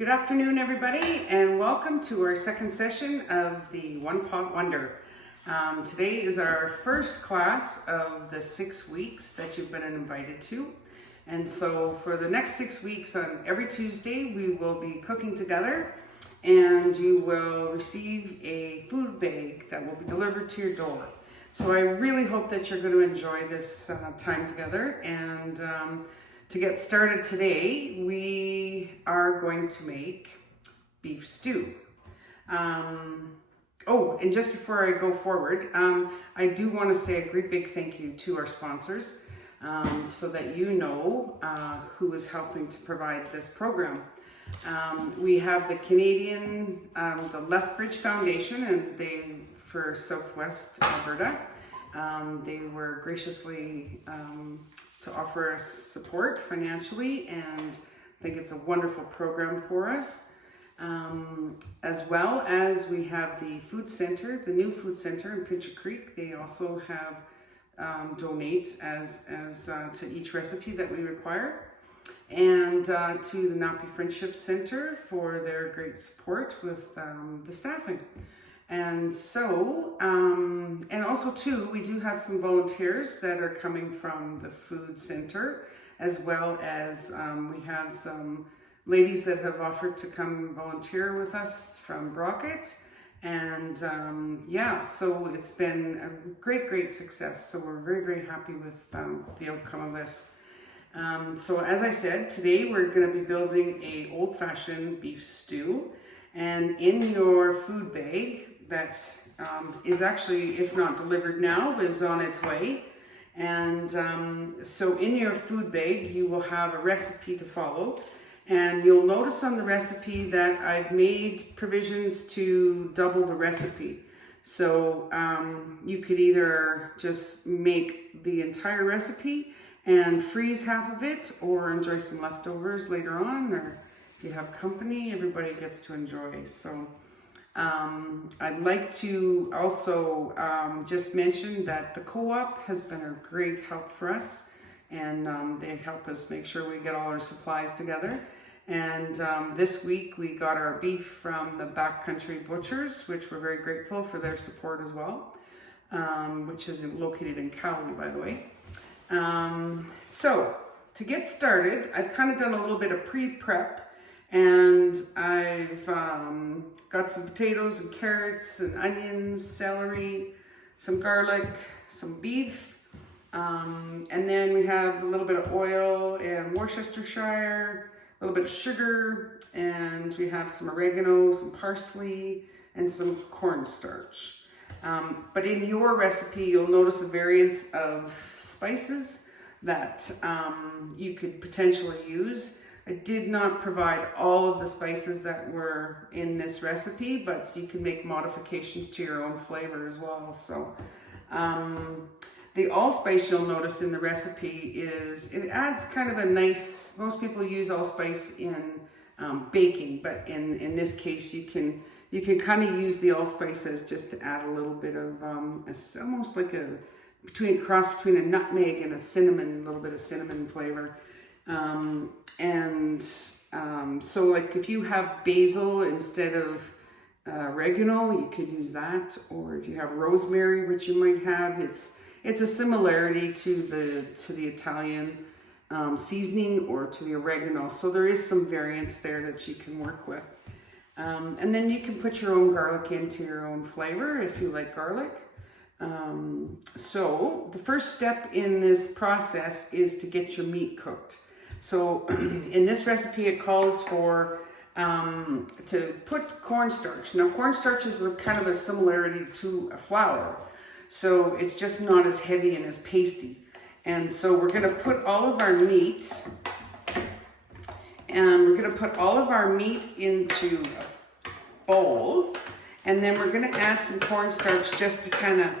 Good afternoon, everybody, and welcome to our second session of the One Pot Wonder. Today is our first class of the 6 weeks that you've been invited to. And so for the next 6 weeks, on every Tuesday, we will be cooking together, and you will receive a food bag that will be delivered to your door. So I really hope that you're going to enjoy this time together. And to get started today, we are going to make beef stew. Oh, and just before I go forward, I do want to say a great big thank you to our sponsors so that you know who is helping to provide this program. We have the Canadian, the Lethbridge Foundation, and they, for Southwest Alberta, they were graciously to offer us support financially, and I think it's a wonderful program for us. As well as we have the food center, the new food center in Pincher Creek. They also have donate as to each recipe that we require, and to the Nappy Friendship Center for their great support with the staffing. And so, and also too, we do have some volunteers that are coming from the food center, as well as we have some ladies that have offered to come volunteer with us from Broth. And yeah, so it's been a great success. So we're very happy with the outcome of this. So as I said, today we're going to be building a old-fashioned beef stew. And in your food bag, that is actually, if not delivered now, is on its way. And so in your food bag, you will have a recipe to follow. And you'll notice on the recipe that I've made provisions to double the recipe. So you could either just make the entire recipe and freeze half of it, or enjoy some leftovers later on, or if you have company, everybody gets to enjoy. So I'd like to also just mention that the co-op has been a great help for us, and they help us make sure we get all our supplies together. And this week we got our beef from the Backcountry Butchers, which we're very grateful for their support as well, which is located in Cowley, by the way. So to get started, I've kind of done a little bit of pre-prep. And I've got some potatoes and carrots and onions, celery, some garlic, some beef. And then we have a little bit of oil and Worcestershire, a little bit of sugar, and we have some oregano, some parsley, and some cornstarch. But in your recipe, you'll notice a variance of spices that you could potentially use. I did not provide all of the spices that were in this recipe, but you can make modifications to your own flavor as well. So the allspice you'll notice in the recipe is, it adds kind of a nice, most people use allspice in baking, but in this case you can kind of use the allspices just to add a little bit of, it's almost like a cross between a nutmeg and a cinnamon, a little bit of cinnamon flavor. So like if you have basil instead of oregano, you could use that. Or if you have rosemary, which you might have, it's a similarity to the Italian seasoning or to the oregano. So there is some variance there that you can work with. And then you can put your own garlic into your own flavor if you like garlic. So the first step in this process is to get your meat cooked. So in this recipe, it calls for to put cornstarch. Now, cornstarch is kind of a similarity to a flour, so it's just not as heavy and as pasty. And so we're going to put all of our meat, into a bowl, and then we're going to add some cornstarch just to kind of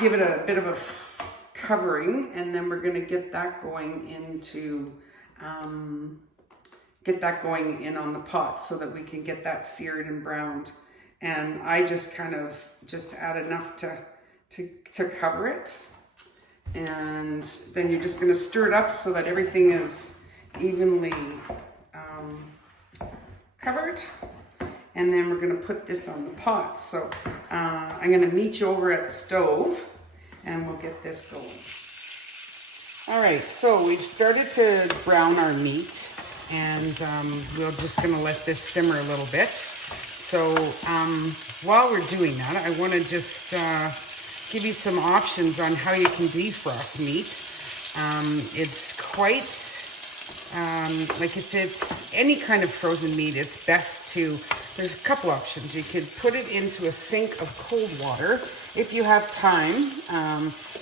give it a bit of a covering, and then we're going to get that going into in on the pot so that we can get that seared and browned. And I just kind of add enough to cover it, and then you're just going to stir it up so that everything is evenly covered. start. And then we're gonna put this on the pot. So I'm gonna meet you over at the stove and we'll get this going. All right, so we've started to brown our meat and we're just gonna let this simmer a little bit. So while we're doing that, I wanna just give you some options on how you can defrost meat. It's quite, like if it's any kind of frozen meat, it's best to, there's a couple options. You could put it into a sink of cold water if you have time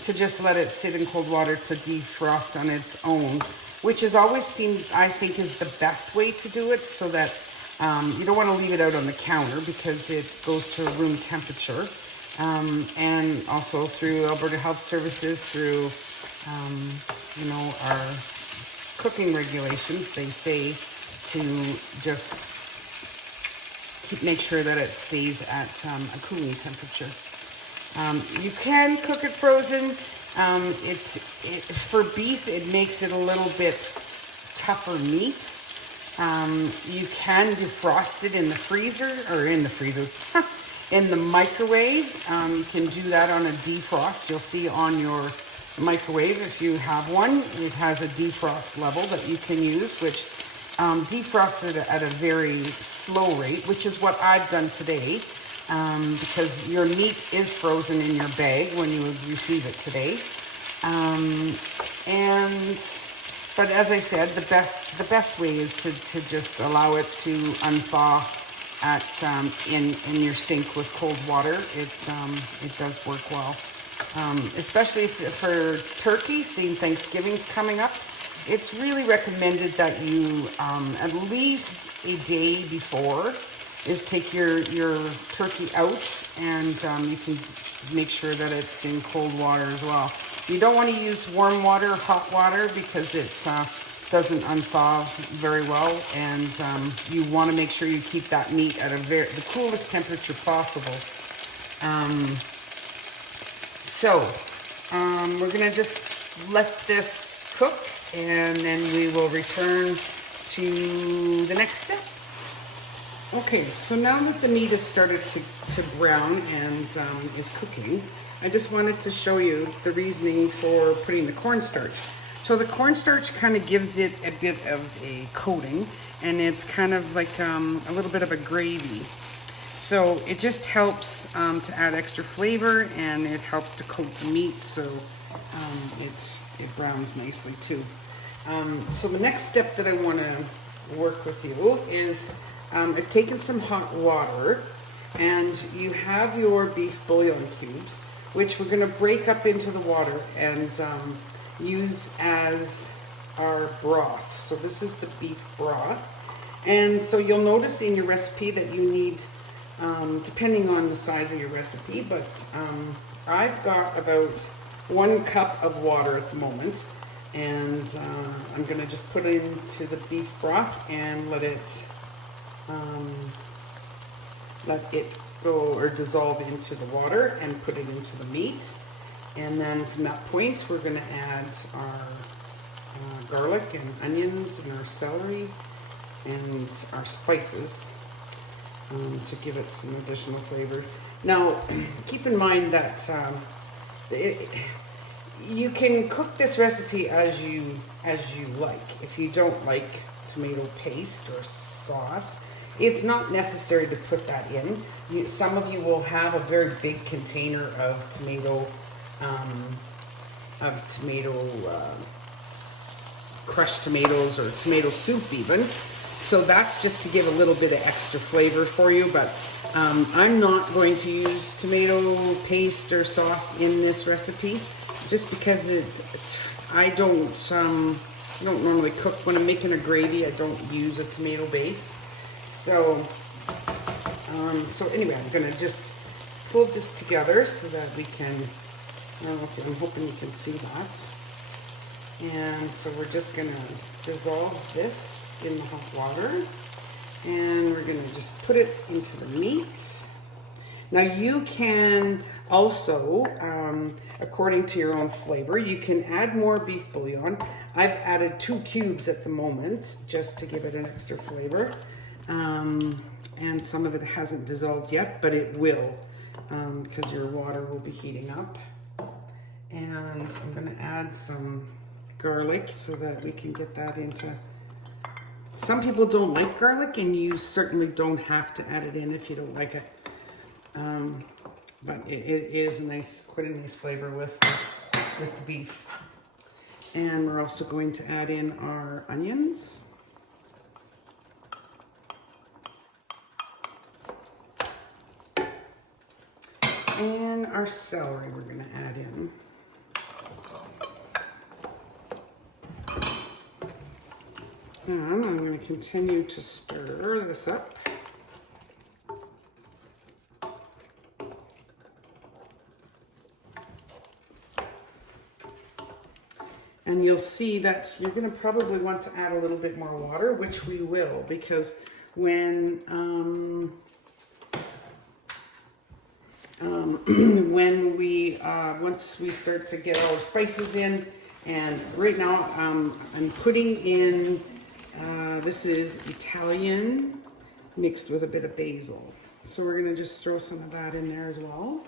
to just let it sit in cold water to defrost on its own, which has always seemed, I think, is the best way to do it, so that you don't want to leave it out on the counter because it goes to room temperature. And also through Alberta Health Services, through, you know, our cooking regulations, they say to just make sure that it stays at a cooling temperature. You can cook it frozen. For beef, it makes it a little bit tougher meat. You can defrost it in the freezer, or in the microwave. You can do that on a defrost. You'll see on your microwave, if you have one, it has a defrost level that you can use, which defrosts it at a very slow rate, which is what I've done today, because your meat is frozen in your bag when you receive it today. But as I said, the best way is to just allow it to unthaw at in your sink with cold water. It does work well, especially for turkey. Seeing Thanksgiving's coming up, it's really recommended that you at least a day before is take your turkey out, and you can make sure that it's in cold water as well. You don't want to use warm water, hot water, because it doesn't unthaw very well, and you want to make sure you keep that meat at the coolest temperature possible. We're gonna just let this cook, and then we will return to the next step. Okay, so now that the meat has started to brown and is cooking, I just wanted to show you the reasoning for putting the cornstarch. So the cornstarch kind of gives it a bit of a coating, and it's kind of like a little bit of a gravy. So it just helps to add extra flavor, and it helps to coat the meat, so it browns nicely too. So the next step that I want to work with you is I've taken some hot water, and you have your beef bouillon cubes, which we're going to break up into the water and use as our broth. So this is the beef broth. And so you'll notice in your recipe that you need, depending on the size of your recipe, but I've got about 1 cup of water at the moment. And I'm going to just put it into the beef broth and let it go or dissolve into the water and put it into the meat. And then from that point, we're going to add our garlic and onions and our celery and our spices to give it some additional flavor. Now, keep in mind that you can cook this recipe as you like. If you don't like tomato paste or sauce, it's not necessary to put that in. Some of you will have a very big container of tomato crushed tomatoes, or tomato soup even. So that's just to give a little bit of extra flavor for you, but I'm not going to use tomato paste or sauce in this recipe, just because I don't normally cook when I'm making a gravy. I don't use a tomato base. So anyway, I'm gonna just pull this together so that we can, I'm hoping you can see that. And so we're just gonna dissolve this in the hot water, and we're gonna just put it into the meat. Now you can also, according to your own flavor, you can add more beef bouillon. I've added 2 cubes at the moment just to give it an extra flavor. and some of it hasn't dissolved yet, but it will, because your water will be heating up. And I'm going to add some garlic so that we can get that into... Some people don't like garlic, and you certainly don't have to add it in if you don't like it. But it is quite a nice flavor with the beef. And we're also going to add in our onions. And our celery we're going to add in. And I'm going to continue to stir this up. And you'll see that you're going to probably want to add a little bit more water, which we will, because when once we start to get all the spices in, and right now I'm putting in, this is Italian mixed with a bit of basil. So we're going to just throw some of that in there as well.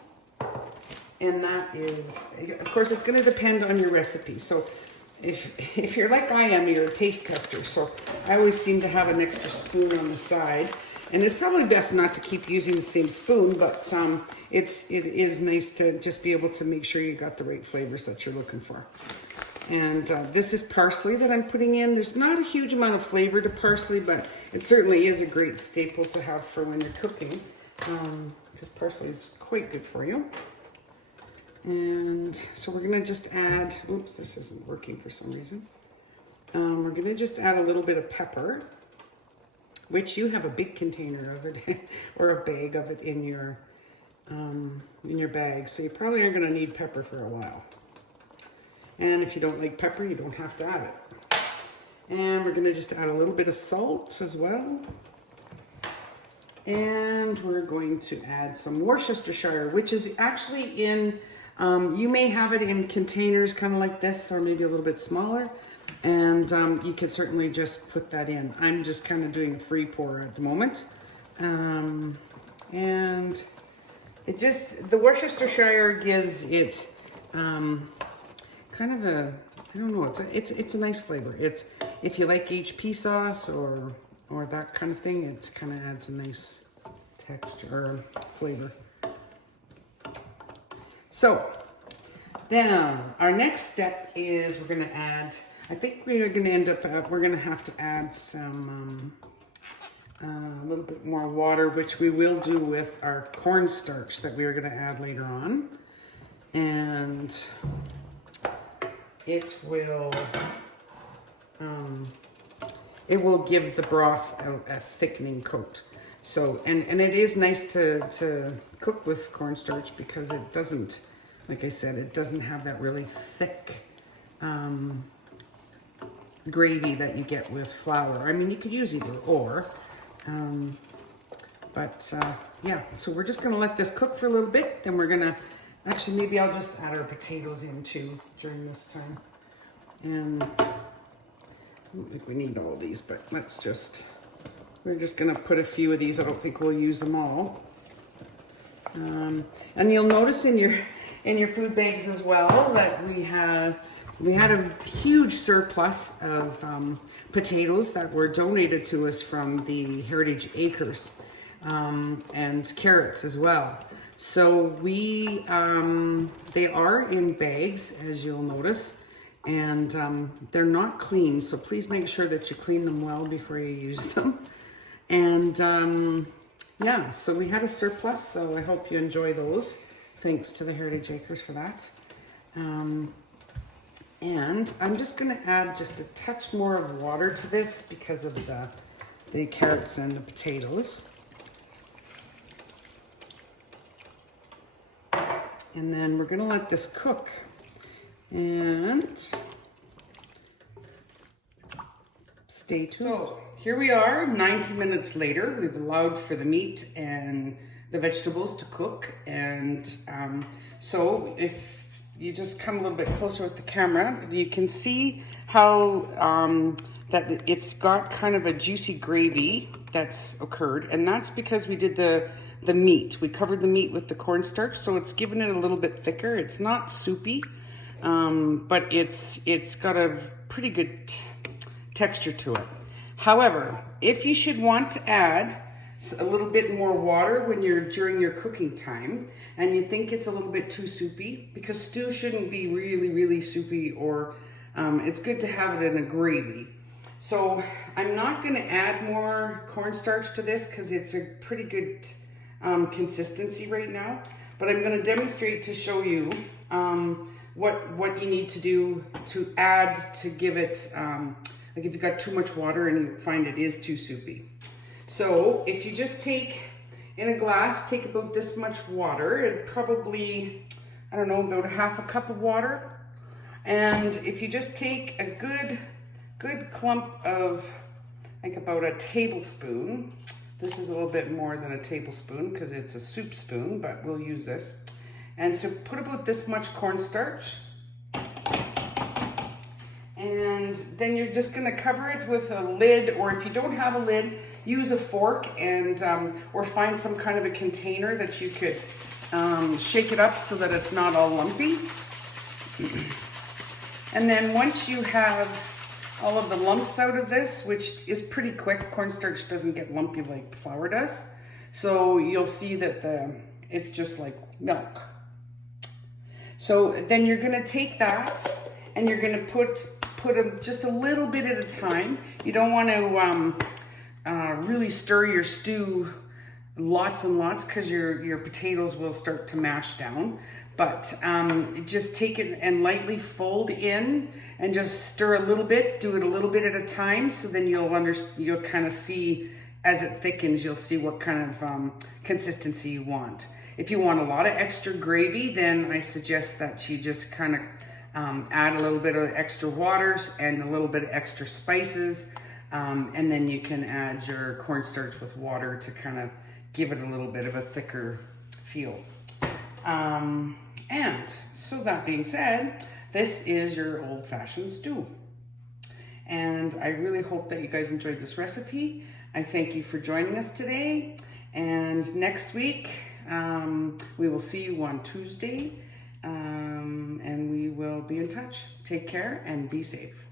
And that is, of course, it's going to depend on your recipe. So if you're like I am, you're a taste tester. So I always seem to have an extra spoon on the side. And it's probably best not to keep using the same spoon, but it is nice to just be able to make sure you got the right flavors that you're looking for. And this is parsley that I'm putting in. There's not a huge amount of flavor to parsley, but it certainly is a great staple to have for when you're cooking, because parsley is quite good for you. And so we're gonna just add, oops, this isn't working for some reason. We're gonna just add a little bit of pepper, which you have a big container of it, or a bag of it in your bag. So you probably aren't gonna need pepper for a while. And if you don't like pepper, you don't have to add it. And we're gonna just add a little bit of salt as well. And we're going to add some Worcestershire, which is actually in, you may have it in containers kind of like this, or maybe a little bit smaller. And you could certainly just put that in. I'm just kind of doing a free pour at the moment. And it just, the Worcestershire gives it kind of a, I don't know, it's a nice flavor. It's, if you like HP sauce or that kind of thing, it kind of adds a nice texture or flavor. So then our next step is we're going to add, I think we're going to end up, we're going to have to add some, a little bit more water, which we will do with our cornstarch that we are going to add later on. And it will give the broth a thickening coat. So, and it is nice to cook with cornstarch because it doesn't, like I said, it doesn't have that really thick gravy that you get with flour. I mean, you could use either or, yeah, so we're just gonna let this cook for a little bit, then we're gonna, actually maybe I'll just add our potatoes in too during this time. And I don't think we need all these, but we're just gonna put a few of these. I don't think we'll use them all. And you'll notice in your food bags as well that we had a huge surplus of potatoes that were donated to us from the Heritage Acres, and carrots as well. So they are in bags, as you'll notice, and they're not clean. So please make sure that you clean them well before you use them. And yeah, so we had a surplus, so I hope you enjoy those. Thanks to the Heritage Acres for that. And I'm just going to add just a touch more of water to this because of the carrots and the potatoes. And then we're going to let this cook. And stay tuned. So here we are, 90 minutes later. We've allowed for the meat and the vegetables to cook. And so if you just come a little bit closer with the camera, you can see how that it's got kind of a juicy gravy that's occurred, and that's because we did the meat. We covered the meat with the cornstarch, so it's given it a little bit thicker. It's not soupy, but it's got a pretty good texture to it. However, if you should want to add a little bit more water when during your cooking time, and you think it's a little bit too soupy, because stew shouldn't be really soupy, or it's good to have it in a gravy. So I'm not going to add more cornstarch to this because it's a pretty good consistency right now, but I'm going to demonstrate to show you what you need to do to add to give it, like if you've got too much water and you find it is too soupy. So if you just take, in a glass, take about this much water, it probably, I don't know, about a half a cup of water. And if you just take a good clump of, like about a tablespoon, this is a little bit more than a tablespoon because it's a soup spoon, but we'll use this. And so put about this much cornstarch. And then you're just gonna cover it with a lid, or if you don't have a lid, use a fork and or find some kind of a container that you could shake it up so that it's not all lumpy. And then once you have all of the lumps out of this, which is pretty quick, cornstarch doesn't get lumpy like flour does. So you'll see that it's just like milk. So then you're gonna take that and you're gonna put just a little bit at a time. You don't want to really stir your stew lots and lots because your potatoes will start to mash down. But just take it and lightly fold in and just stir a little bit. Do it a little bit at a time, so then you'll kind of see as it thickens. You'll see what kind of consistency you want. If you want a lot of extra gravy, then I suggest that you just kind of add a little bit of extra waters and a little bit of extra spices, and then you can add your cornstarch with water to kind of give it a little bit of a thicker feel. And so that being said, this is your old-fashioned stew. And I really hope that you guys enjoyed this recipe. I thank you for joining us today. And next week, we will see you on Tuesday. And we will be in touch. Take care and be safe.